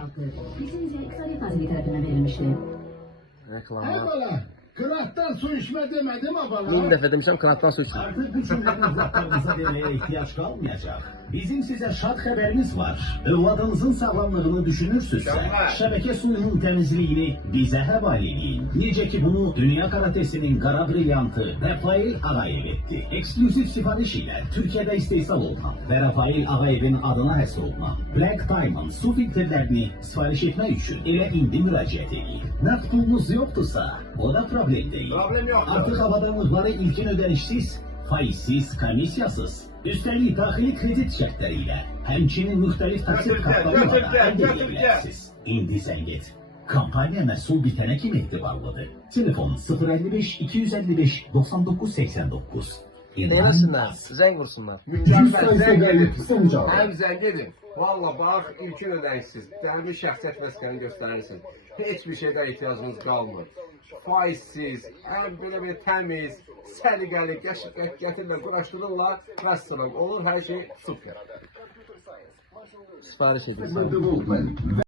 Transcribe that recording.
halkı. Bizimce iktisadi fazilet tarafına verilmişti. Reklamlar. Eyvallah. Kırattan su içme demedim abala. 1000 dəfə demişəm kranatdan su için. Artık bu cümlenin uzaklarınıza demeye ihtiyaç kalmayacak. Bizim size şart haberimiz var. Evladınızın sağlamlığını düşünürsünüzse şebeke suyunun temizliğini bize havale edin. Nice ki bunu Dünya Karatesi'nin kara brilyantı Rafael Ağayev etti. Eksklüzif sipariş ile Türkiye'de istehsal olunan ve Rafael Ağayev'in adına həsr olunan Black Diamond su filtrelerini sipariş etmek için ile indi müracaat edin. Nakd pulunuz yoktursa o da problem değil. Problem yok. Artık havadanlıkları ilkin ödenişsiz, faizsiz, komisyasız, üstelik dahili kredi şartlarıyla hemçinin muhtelif taksit kartlarıyla elde edebilirsiniz. İndi sen git. Kampanya mesul bitene kim itibarlıdır? Telefon 055 255 99 89. Eylesinler. Zəng vursunlar. Mükemmel. Zəng edin. Sen cevap. Hem zəng edin. Valla bax ilkin ödənişsiz. Dəmir şəxsiyyət məskəni göstərirsiniz. Heç bir şeydən ehtiyacınız qalmır. Faizsiz, həm belə bir təmiz, səliqəli, gətirlə quraşdırırlar, vəssalam olur, hər şey super. Sipariş edin. Development.